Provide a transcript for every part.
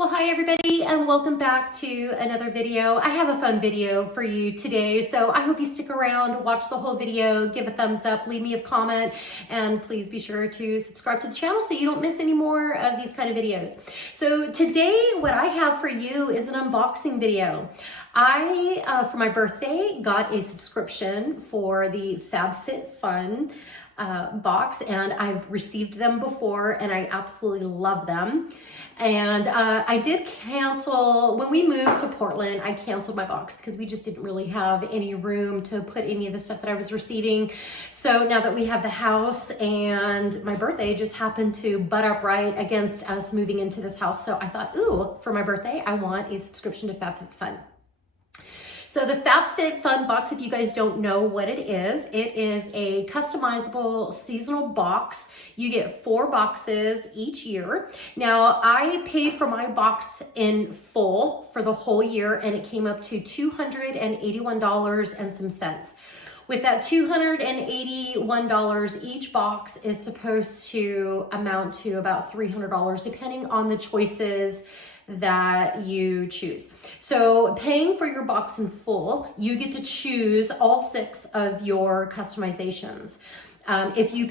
Well, hi everybody, and welcome back to another video. I have a fun video for you today, so I hope you stick around, watch the whole video, give a thumbs up, leave me a comment, and please be sure to subscribe to the channel so you don't miss any more of these kind of videos. So today, what I have for you is an unboxing video. I, for my birthday, got a subscription for the Fab Fit Fun box, and I've received them before and I absolutely love them. And I did cancel, when we moved to Portland, I canceled my box because we just didn't really have any room to put any of the stuff that I was receiving. So now that we have the house and my birthday just happened to butt up right against us moving into this house. So I thought, ooh, for my birthday, I want a subscription to Fab Fit Fun. So the Fab Fit Fun box, if you guys don't know what it is a customizable seasonal box. You get 4 boxes each year. Now, I paid for my box in full for the whole year, and it came up to $281 and some cents. With that $281, each box is supposed to amount to about $300, depending on the choices that you choose. So paying for your box in full, you get to choose all 6 of your customizations. If you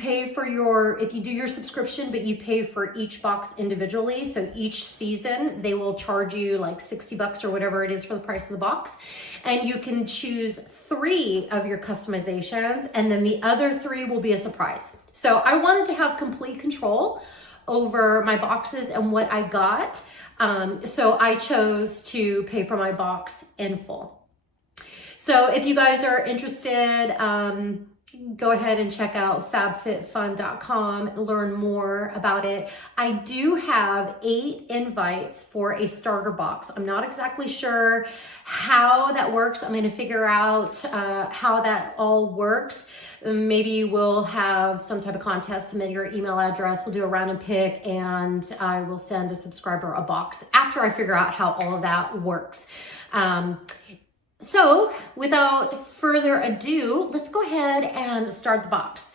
do your subscription, but you pay for each box individually, so each season they will charge you like 60 bucks or whatever it is for the price of the box. And you can choose 3 of your customizations, and then the other 3 will be a surprise. So I wanted to have complete control over my boxes and what I got. So I chose to pay for my box in full. So if you guys are interested, go ahead and check out FabFitFun.com and learn more about it. I do have 8 invites for a starter box. I'm not exactly sure how that works. I'm going to figure out how that all works. Maybe we'll have some type of contest, submit your email address, we'll do a random pick, and I will send a subscriber a box after I figure out how all of that works. So without further ado, let's go ahead and start the box,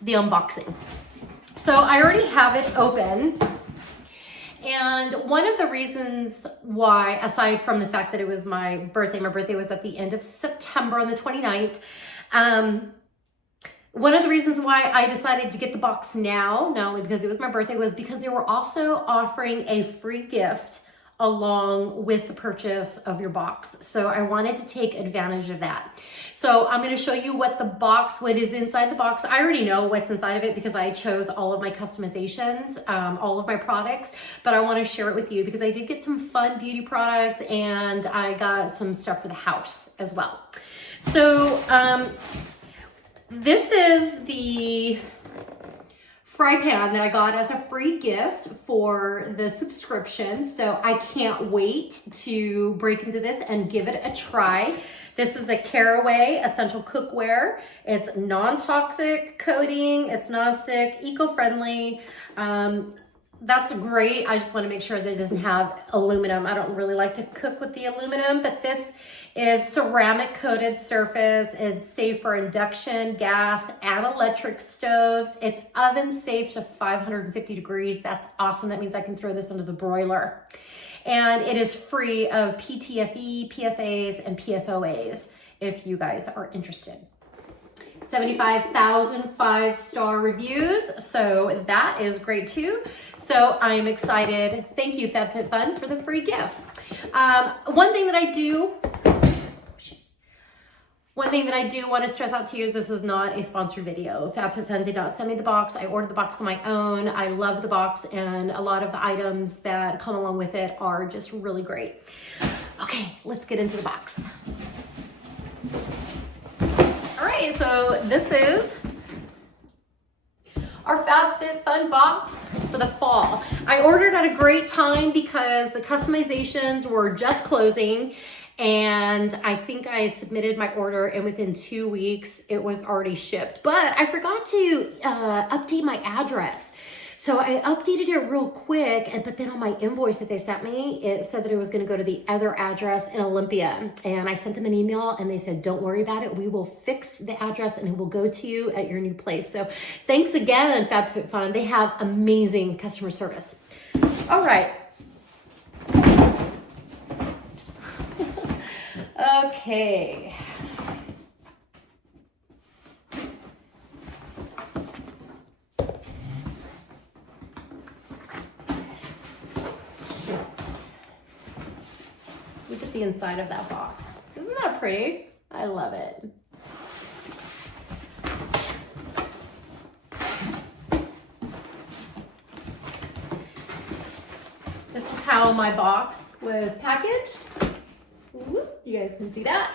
the unboxing. So I already have it open. And one of the reasons why, aside from the fact that it was my birthday was at the end of September on the 29th. One of the reasons why I decided to get the box now, not only because it was my birthday, was because they were also offering a free gift along with the purchase of your box. So I wanted to take advantage of that. So I'm going to show you what is inside the box. I already know what's inside of it because I chose all of my customizations, all of my products, but I want to share it with you because I did get some fun beauty products and I got some stuff for the house as well. So, this is the fry pan that I got as a free gift for the subscription. So I can't wait to break into this and give it a try. This is a Caraway Essential Cookware. It's non-toxic coating, it's non-stick, eco-friendly. That's great. I just want to make sure that it doesn't have aluminum. I don't really like to cook with the aluminum, but this is ceramic coated surface. It's safe for induction, gas, and electric stoves. It's oven safe to 550 degrees. That's awesome. That means I can throw this under the broiler. And it is free of PTFE, PFAs, and PFOAs if you guys are interested. 75,000 5-star reviews, so that is great too. So I'm excited. Thank you, FabFitFun, for the free gift. One thing that I do want to stress out to you is this is not a sponsored video. FabFitFun did not send me the box. I ordered the box on my own. I love the box, and a lot of the items that come along with it are just really great. Okay, let's get into the box. All right, so this is our Fab Fit Fun box for the fall. I ordered at a great time because the customizations were just closing, and I think I had submitted my order, and within 2 weeks it was already shipped. But I forgot to update my address. So I updated it real quick, but then on my invoice that they sent me, it said that it was going to go to the other address in Olympia. And I sent them an email and they said, don't worry about it. We will fix the address and it will go to you at your new place. So thanks again, FabFitFun. They have amazing customer service. All right. Okay. Look at the inside of that box. Isn't that pretty? I love it. This is how my box was packaged. Whoop, you guys can see that.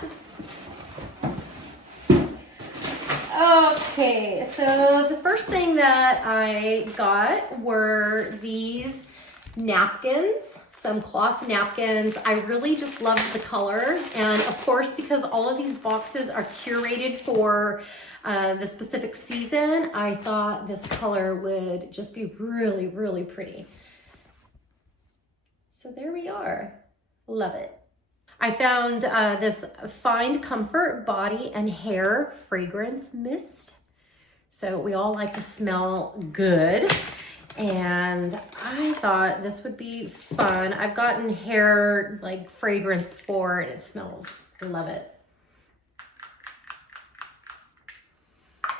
Okay, so the first thing that I got were these napkins, some cloth napkins. I really just loved the color. And of course, because all of these boxes are curated for the specific season, I thought this color would just be really, really pretty. So there we are. Love it. I found this Find Comfort Body and Hair Fragrance Mist. So we all like to smell good. And I thought this would be fun. I've gotten hair like fragrance before and it smells, I love it.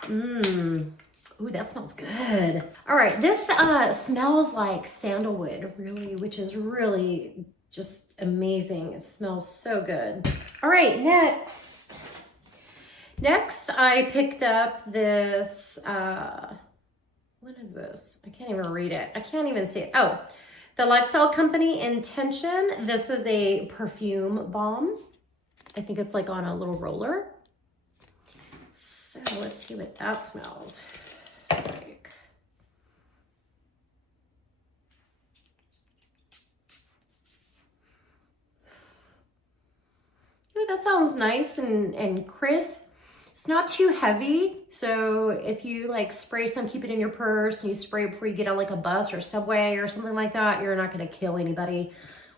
Ooh, that smells good. All right, this smells like sandalwood, really, which is really just amazing. It smells so good. All right, next I picked up this, what is this? I can't even read it. I can't even see it. Oh, the Lifestyle Company Intention. This is a perfume balm. I think it's like on a little roller. So let's see what that smells like. Ooh, that sounds nice and crisp. It's not too heavy, so if you like spray some, keep it in your purse, and you spray before you get on like a bus or subway or something like that, you're not gonna kill anybody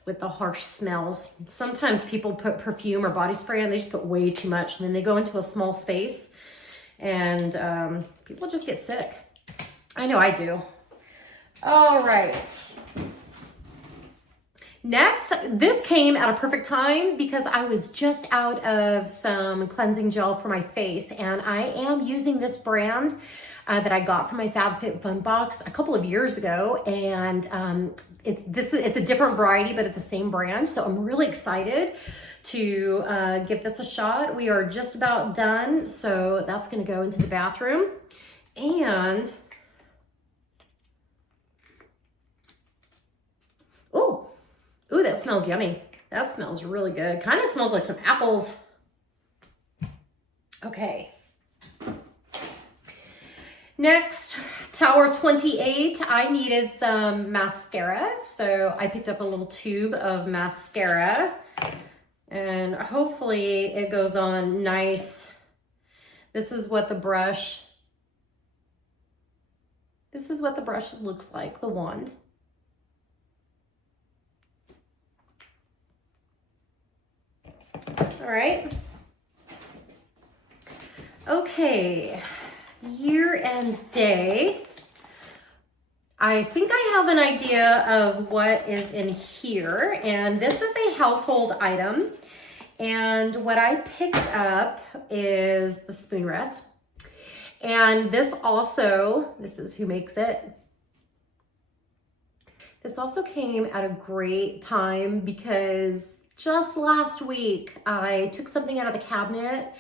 with the harsh smells. Sometimes people put perfume or body spray on, they just put way too much, and then they go into a small space, and people just get sick. I know I do. All right. Next, this came at a perfect time because I was just out of some cleansing gel for my face, and I am using this brand that I got from my Fab Fit Fun box a couple of years ago, and it's a different variety, but it's the same brand, so I'm really excited to give this a shot. We are just about done, so that's gonna go into the bathroom, and ooh, that smells yummy. That smells really good. Kind of smells like some apples. Okay. Next, Tower 28. I needed some mascara, so I picked up a little tube of mascara, and hopefully it goes on nice. This is what the brush looks like, the wand. All right. Okay, year and day. I think I have an idea of what is in here, and this is a household item. And what I picked up is the spoon rest. And this is who makes it. This also came at a great time because just last week, I took something out of the cabinet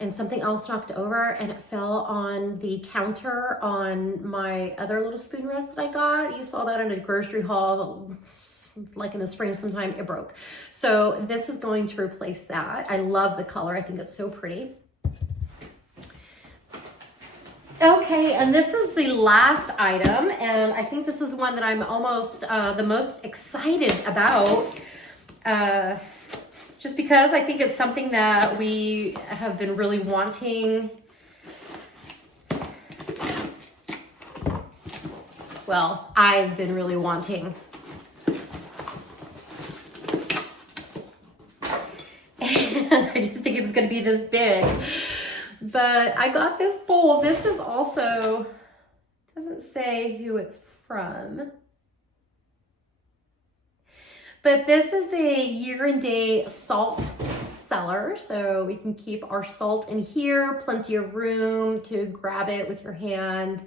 and something else knocked over, and it fell on the counter on my other little spoon rest that I got. You saw that in a grocery haul, like in the spring sometime, it broke. So this is going to replace that. I love the color. I think it's so pretty. Okay, and this is the last item, and I think this is one that I'm almost the most excited about. Just because I think it's something that we have been really wanting. Well, I've been really wanting. And I didn't think it was going to be this big. But I got this bowl. This is also, doesn't say who it's from. But this is a year and day salt cellar, so we can keep our salt in here, plenty of room to grab it with your hand.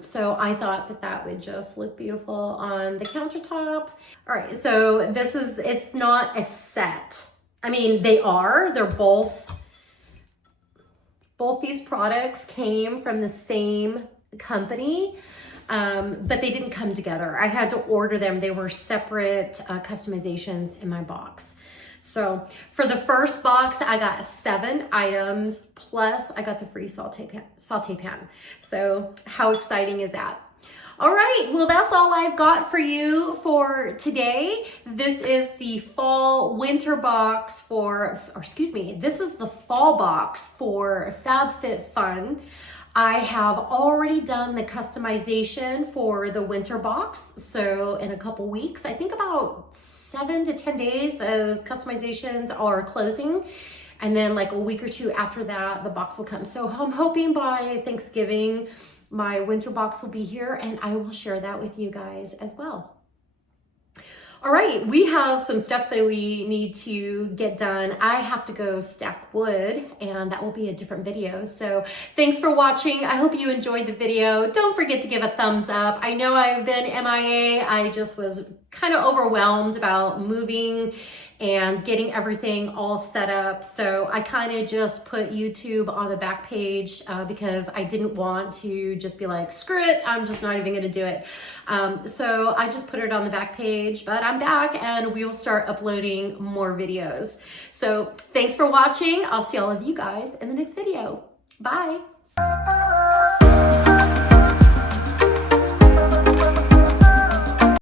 So I thought that that would just look beautiful on the countertop. All right, so it's not a set. I mean, they're both these products came from the same company, but they didn't come together. I had to order them. They were separate customizations in my box. So for the first box, I got 7 items, plus I got the free saute pan. So how exciting is that? All right, well, that's all I've got for you for today. This is the winter box this is the fall box for Fab Fit Fun. I have already done the customization for the winter box. So in a couple weeks, I think about 7 to 10 days, those customizations are closing. And then like a week or 2 after that, the box will come. So I'm hoping by Thanksgiving, my winter box will be here and I will share that with you guys as well. All right, we have some stuff that we need to get done. I have to go stack wood and that will be a different video. So thanks for watching. I hope you enjoyed the video. Don't forget to give a thumbs up. I know I've been MIA. I just was kind of overwhelmed about moving and getting everything all set up. So I kind of just put YouTube on the back page because I didn't want to just be like, screw it, I'm just not even gonna do it. So I just put it on the back page, but I'm back and we will start uploading more videos. So thanks for watching. I'll see all of you guys in the next video. Bye.